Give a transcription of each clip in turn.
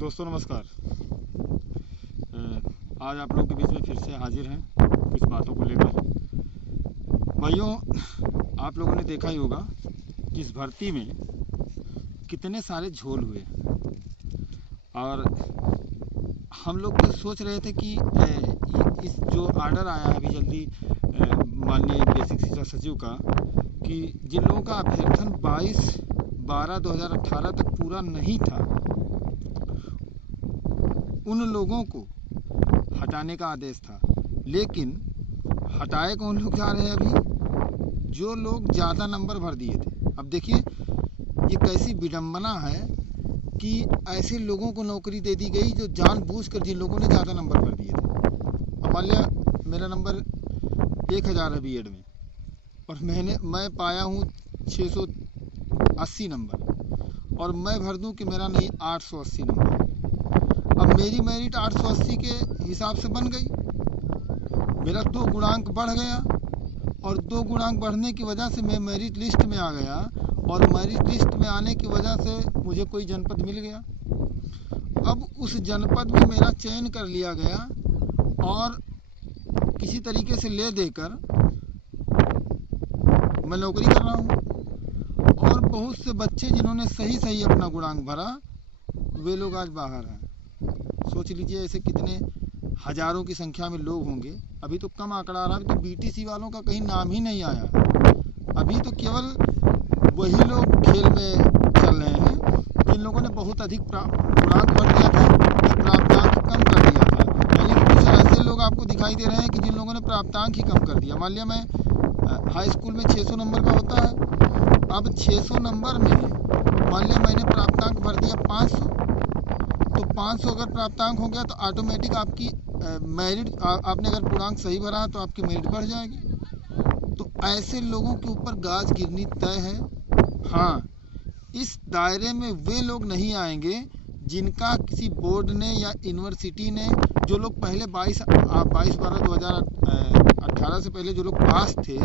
दोस्तों नमस्कार। आज आप लोगों के बीच में फिर से हाजिर हैं कुछ बातों को लेकर। भाइयों, आप लोगों ने देखा ही होगा कि इस भर्ती में कितने सारे झोल हुए और हम लोग तो सोच रहे थे कि इस जो आर्डर आया है अभी जल्दी माननीय बेसिक शिक्षा सचिव का, कि जिन लोगों का अभ्यर्थन 22/12/2018 तक पूरा नहीं था उन लोगों को हटाने का आदेश था। लेकिन हटाए कौन लोग जा रहे हैं अभी? जो लोग ज़्यादा नंबर भर दिए थे। अब देखिए ये कैसी विडंबना है कि ऐसे लोगों को नौकरी दे दी गई जो जानबूझकर, जिन लोगों ने ज़्यादा नंबर भर दिए थे। अब मान लिया मेरा नंबर 1000 है बीएड में और मैं पाया हूँ 680 नंबर और मैं भर दूँ कि मेरा नहीं 880 नंबर। अब मेरी मेरिट 880 के हिसाब से बन गई, मेरा 2 गुणांक बढ़ गया और 2 गुणांक बढ़ने की वजह से मैं मेरिट लिस्ट में आ गया और मेरिट लिस्ट में आने की वजह से मुझे कोई जनपद मिल गया। अब उस जनपद में मेरा चयन कर लिया गया और किसी तरीके से ले देकर मैं नौकरी कर रहा हूँ और बहुत से बच्चे जिन्होंने सही अपना गुणांक भरा वे लोग आज बाहर हैं। सोच लीजिए ऐसे कितने हजारों की संख्या में लोग होंगे। अभी तो कम आंकड़ा आ रहा है, अभी तो बीटीसी वालों का कहीं नाम ही नहीं आया। अभी तो केवल वही लोग खेल में चल रहे हैं जिन लोगों ने बहुत अधिक गुणांक भर दिया था या प्राप्तांक कम कर दिया था। यानी कि कुछ ऐसे लोग आपको दिखाई दे रहे हैं कि जिन लोगों ने प्राप्तांक ही कम कर दिया। मान लिया मैं हाई स्कूल में 600 नंबर का होता है, अब 600 नंबर में मान लिया मैंने प्राप्तांक भर दिया 500, तो 500 अगर प्राप्तांक हो गया तो ऑटोमेटिक आपकी मेरिट, आपने अगर पूर्णांक सही भरा है तो आपकी मेरिट बढ़ जाएगी। तो ऐसे लोगों के ऊपर गाज गिरनी तय है। हाँ, इस दायरे में वे लोग नहीं आएंगे जिनका किसी बोर्ड ने या यूनिवर्सिटी ने, जो लोग पहले 22/12/2018 से पहले जो लोग पास थे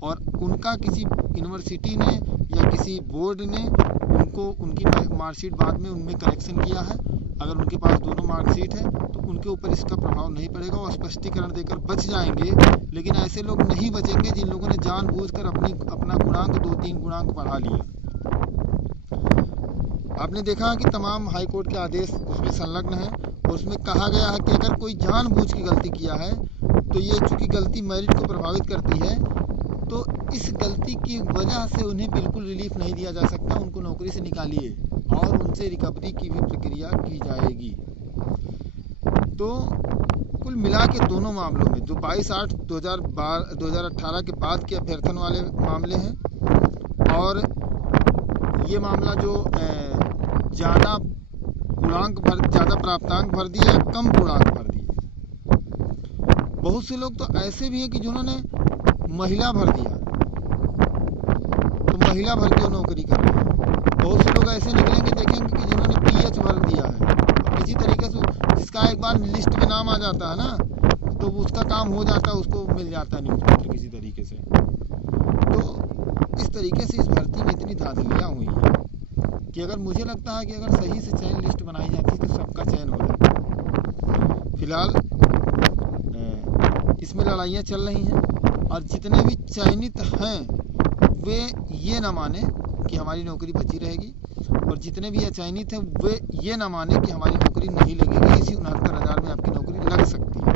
और उनका किसी यूनिवर्सिटी ने या किसी बोर्ड ने उनको उनकी मार्कशीट बाद में उनमें करेक्शन किया है। अगर उनके पास दोनों मार्कशीट है तो उनके ऊपर इसका प्रभाव नहीं पड़ेगा, वो स्पष्टीकरण देकर बच जाएंगे। लेकिन ऐसे लोग नहीं बचेंगे जिन लोगों ने जानबूझकर अपना गुणांक 2-3 गुणांक बढ़ा लिया। आपने देखा कि तमाम हाई कोर्ट के आदेश उसमें संलग्न है और उसमें कहा गया है कि अगर कोई जानबूझ की गलती किया है तो ये चूंकि गलती मेरिट को प्रभावित करती है तो इस गलती की वजह से उन्हें बिल्कुल रिलीफ नहीं दिया जा सकता, उनको नौकरी से निकालिए और उनसे रिकवरी की भी प्रक्रिया की जाएगी। तो कुल मिला के दोनों मामलों में जो 22/8/2018 के बाद के अभ्यर्थन वाले मामले हैं और ये मामला जो ज़्यादा प्राप्तांक भर दिए या कम गुणांक भर दिए। बहुत से लोग तो ऐसे भी हैं कि जिन्होंने महिला भर दिया तो महिला भर के नौकरी कर रहे हैं। बहुत से लोग ऐसे निकलेंगे देखेंगे कि जिन्होंने पीएच भर दिया है और किसी तरीके से जिसका एक बार लिस्ट में नाम आ जाता है ना तो उसका काम हो जाता है, उसको मिल जाता है न्यूज़पेपर किसी तरीके से। तो इस तरीके से इस भर्ती में इतनी धांधलियाँ हुई हैं कि अगर मुझे लगता है कि अगर सही से चयन लिस्ट बनाई जाती तो सबका चयन हो जाता। फिलहाल इसमें लड़ाइयाँ चल रही हैं और जितने भी चयनित हैं वे ये ना माने कि हमारी नौकरी बची रहेगी और जितने भी अचयनित हैं वे ये ना माने कि हमारी नौकरी नहीं लगेगी। इसी 69,000 में आपकी नौकरी लग सकती है।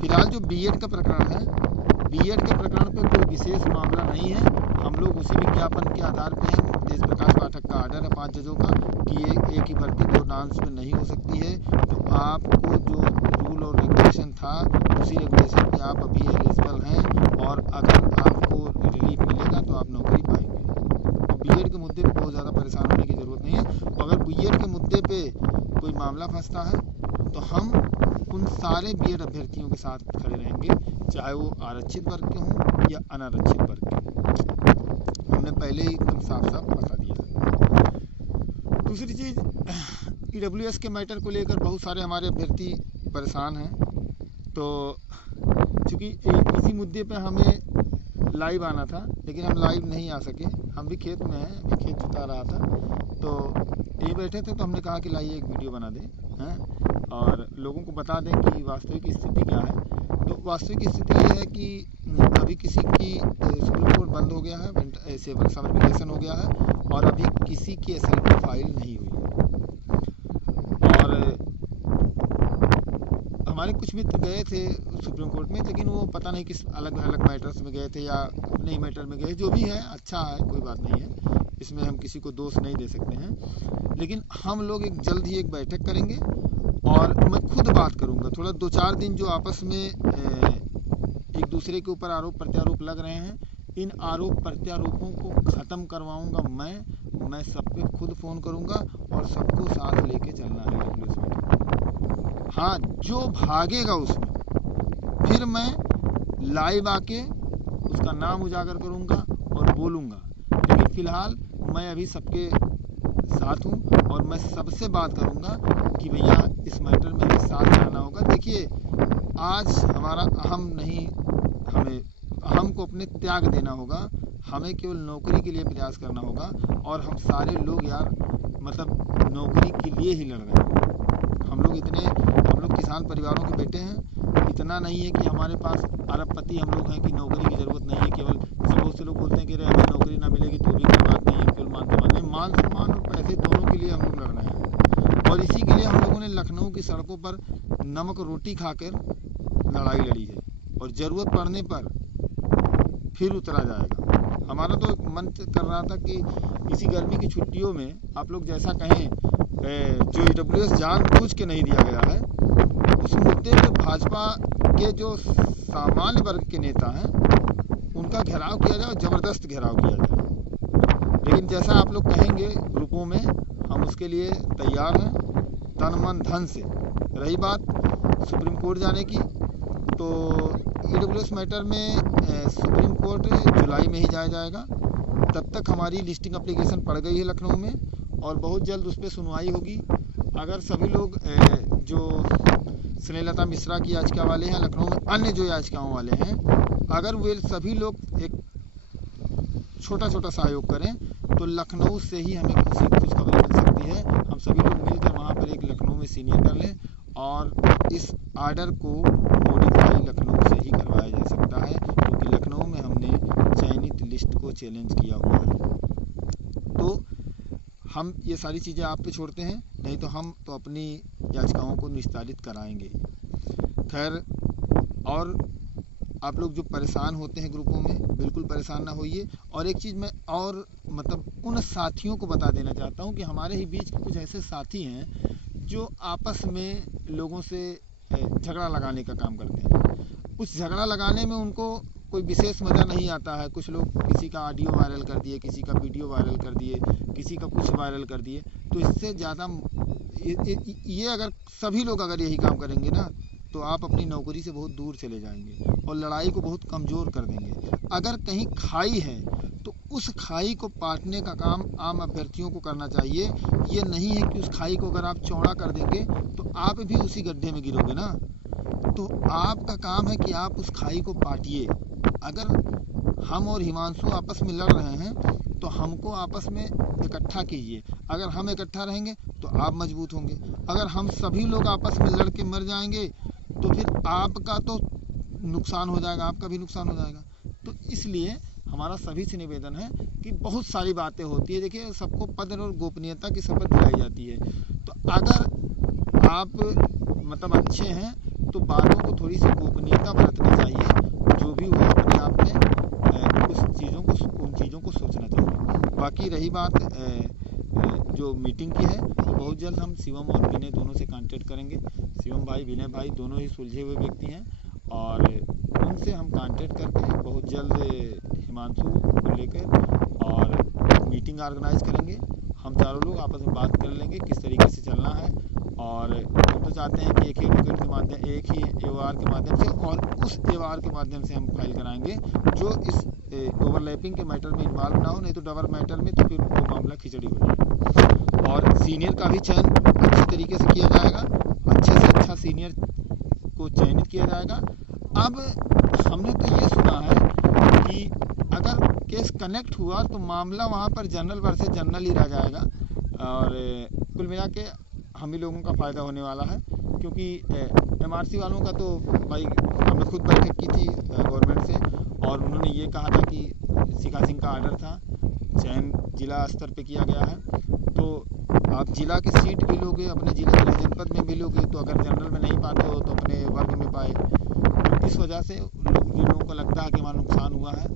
फिलहाल जो बीएड का प्रकरण है, बीएड के प्रकरण पे कोई विशेष मामला नहीं है। हम लोग उसी विज्ञापन के आधार पर हैं। देश प्रकाश पाठक का आर्डर है 5 जजों का कि एक ही भर्ती 2 डांस में नहीं हो सकती है। तो आपको जो रूल और रेगुलेशन था उसी रेगुलेशन पे आप अभी एलिजिबल हैं और अगर आपको रिलीफ मिलेगा तो आप नौकरी पाएंगे। तो बीएड के मुद्दे पे बहुत ज़्यादा परेशान होने की ज़रूरत नहीं है। अगर बीएड के मुद्दे पे कोई मामला फंसता है तो हम उन सारे बीएड अभ्यर्थियों के साथ खड़े रहेंगे, चाहे वो आरक्षित वर्ग के हों या अनारक्षित वर्ग के। हमने पहले ही एकदम साफ बता दिया। दूसरी चीज़, ईडब्ल्यूएस के मैटर को लेकर बहुत सारे हमारे अभ्यर्थी परेशान हैं। तो चूँकि इसी मुद्दे पे हमें लाइव आना था लेकिन हम लाइव नहीं आ सके, हम भी खेत में हैं, अभी खेत जुता रहा था। तो यही बैठे थे तो हमने कहा कि लाइए एक वीडियो बना दें हैं और लोगों को बता दें कि वास्तविक स्थिति क्या है। तो वास्तविक स्थिति ये है कि अभी किसी की सुप्रीम कोर्ट बंद हो गया है, समर वेकेशन हो गया है और अभी किसी की SLP फाइल नहीं हुई है। और हमारे कुछ मित्र गए थे सुप्रीम कोर्ट में, लेकिन वो पता नहीं किस अलग अलग मैटर्स में गए थे या अपने ही मैटर में गए। जो भी है अच्छा है, कोई बात नहीं है, इसमें हम किसी को दोष नहीं दे सकते हैं। लेकिन हम लोग जल्द ही एक बैठक करेंगे और मैं खुद बात करूंगा। थोड़ा 2-4 दिन जो आपस में एक दूसरे के ऊपर आरोप प्रत्यारोप लग रहे हैं, इन आरोप प्रत्यारोपों को ख़त्म करवाऊंगा मैं सब पे खुद फ़ोन करूंगा और सबको साथ लेके चलना है पुलिस में। हाँ, जो भागेगा उसमें फिर मैं लाइव आके उसका नाम उजागर करूंगा और बोलूंगा। लेकिन फ़िलहाल मैं अभी सबके साथ हूँ और मैं सबसे बात करूंगा कि भैया इस मैटर में साथ जाना होगा। देखिए, आज हमारा अहम नहीं, हमें अहम को अपने त्याग देना होगा, हमें केवल नौकरी के लिए प्रयास करना होगा। और हम सारे लोग यार मतलब नौकरी के लिए ही लड़ रहे हैं। हम लोग किसान परिवारों के बेटे हैं। इतना नहीं है कि हमारे पास अरबपति हम लोग हैं कि नौकरी की ज़रूरत नहीं है। केवल जैसे बहुत से लोग बोलते हैं कि अरे हमें नौकरी ना मिलेगी तो भी कोई बात नहीं है, केवल मान सम्मान और पैसे दोनों के लिए हम लोग लड़ रहे हैं। और इसी के लिए हम लोगों ने लखनऊ की सड़कों पर नमक रोटी खाकर लड़ाई लड़ी है और ज़रूरत पड़ने पर फिर उतरा जाएगा। हमारा तो मन कर रहा था कि इसी गर्मी की छुट्टियों में आप लोग जैसा कहें, जो EWS जानबूझ के नहीं दिया गया है, उस मुद्दे पे भाजपा के जो सामान्य वर्ग के नेता हैं उनका घेराव किया जाए और ज़बरदस्त घेराव किया जाए। लेकिन जैसा आप लोग कहेंगे ग्रुपों में, हम उसके लिए तैयार हैं तन मन धन से। रही बात सुप्रीम कोर्ट जाने की, तो EWS मैटर में सुप्रीम कोर्ट जुलाई में ही जाएगा। तब तक हमारी लिस्टिंग एप्लीकेशन पड़ गई है लखनऊ में और बहुत जल्द उस पर सुनवाई होगी। अगर सभी लोग जो स्नेहलता मिश्रा की याचिका वाले हैं लखनऊ में, अन्य जो याचिकाओं वाले हैं, अगर वे सभी लोग एक छोटा सहयोग करें तो लखनऊ से ही हमें खुशखबरी मिल सकती है। हम सभी लोग मिलकर वहाँ पर एक लखनऊ में सीनियर कर लें और इस आर्डर को मॉडिफाई लखनऊ से ही करवाया जा सकता है, क्योंकि लखनऊ में हमने चयनित लिस्ट को चैलेंज किया हुआ है। तो हम ये सारी चीज़ें आप पे छोड़ते हैं, नहीं तो हम तो अपनी याचिकाओं को निस्तारित कराएंगे। खैर, और आप लोग जो परेशान होते हैं ग्रुपों में, बिल्कुल परेशान ना होइए। और एक चीज़ मैं और मतलब उन साथियों को बता देना चाहता हूँ कि हमारे ही बीच कुछ ऐसे साथी हैं जो आपस में लोगों से झगड़ा लगाने का काम करते हैं। उस झगड़ा लगाने में उनको कोई विशेष मज़ा नहीं आता है। कुछ लोग किसी का ऑडियो वायरल कर दिए, किसी का वीडियो वायरल कर दिए, किसी का कुछ वायरल कर दिए। तो इससे ज़्यादा ये अगर सभी लोग अगर यही काम करेंगे ना, तो आप अपनी नौकरी से बहुत दूर चले जाएंगे और लड़ाई को बहुत कमज़ोर कर देंगे। अगर कहीं खाई है तो उस खाई को पाटने का काम आम अभ्यर्थियों को करना चाहिए। ये नहीं है कि उस खाई को अगर आप चौड़ा कर देंगे तो आप भी उसी गड्ढे में गिरोगे ना। तो आपका काम है कि आप उस खाई को पाटिए। अगर हम और हिमांशु आपस में लड़ रहे हैं तो हमको आपस में इकट्ठा कीजिए। अगर हम इकट्ठा रहेंगे तो आप मजबूत होंगे। अगर हम सभी लोग आपस में लड़ के मर जाएंगे तो फिर आपका तो नुकसान हो जाएगा, आपका भी नुकसान हो जाएगा। तो इसलिए हमारा सभी से निवेदन है कि बहुत सारी बातें होती है। देखिए, सबको पद और गोपनीयता की शपथ दिलाई जाती है। तो अगर आप मतलब अच्छे हैं तो बातों को थोड़ी सी गोपनीयता बरतनी चाहिए। जो भी हो अपने आप में उन चीज़ों को सोचना चाहिए। बाकी रही बात जो मीटिंग की है, तो बहुत जल्द हम शिवम और विनय दोनों से कांटेक्ट करेंगे। शिवम भाई, विनय भाई दोनों ही सुलझे हुए व्यक्ति हैं और उनसे हम कांटेक्ट करके बहुत जल्द हिमांशु को लेकर और मीटिंग ऑर्गेनाइज करेंगे। हम चारों लोग आपस में बात कर लेंगे किस तरीके से चलना है। और हम तो चाहते हैं कि एक ही एडवोकेट के माध्यम, एक ही AOR के माध्यम से और उस AOR के माध्यम से हम फाइल कराएंगे जो इस ओवरलैपिंग के मैटर में इन्वॉल्व ना हो, नहीं तो डबल मैटर में तो फिर वो मामला खिचड़ी हो जाएगा। और सीनियर का भी चयन अच्छे तरीके से किया जाएगा, अच्छे से अच्छा सीनियर को चयनित किया जाएगा। अब हमने तो ये सुना है कि अगर केस कनेक्ट हुआ तो मामला वहाँ पर जनरल वर्सेस जनरल ही रह जाएगा। और कुल मिला के हम ही लोगों का फ़ायदा होने वाला है, क्योंकि MRC वालों का तो भाई हमने खुद बैठक की थी गवर्नमेंट से, और उन्होंने ये कहा था कि शिखा सिंह का आर्डर था, चयन जिला स्तर पे किया गया है, तो आप जिला की सीट भी लोगे, अपने जिले के जनपद में भी लोगे, तो अगर जनरल में नहीं पाते हो तो अपने वर्ग में पाए। तो इस वजह से जिन लोगों को लगता है कि हमारा नुकसान हुआ है,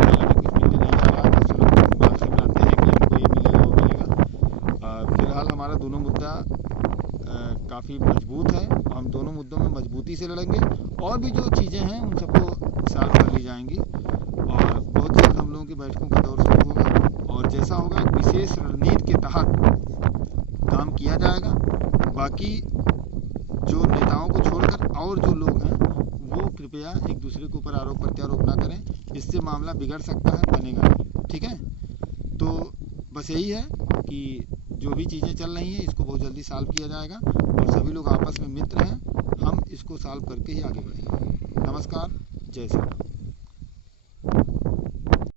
हालांकि कुछ मिलने नहीं जा रहा है, कुछ लोग बात समझाते हैं कि हमको ये मिलेगा वो मिलेगा। फिलहाल हमारा दोनों मुद्दा काफ़ी मजबूत है, हम दोनों मुद्दों में मजबूती से लड़ेंगे, और भी जो चीज़ें हैं उन सबको सॉल्व कर ली जाएंगी, और बहुत जल्द हम लोगों की बैठकों का दौर शुरू होगा, और जैसा होगा एक विशेष रणनीति के तहत काम किया जाएगा। बाकी जो नेताओं को छोड़कर और जो लोग हैं वो कृपया एक दूसरे के ऊपर आरोप प्रत्यारोप ना करें, इससे मामला बिगड़ सकता है, बनेगा नहीं, ठीक है। तो बस यही है कि जो भी चीज़ें चल रही हैं इसको बहुत जल्दी सॉल्व किया जाएगा, और सभी लोग आपस में मित्र हैं, हम इसको सॉल्व करके ही आगे बढ़ेंगे। नमस्कार, जय श्री राम।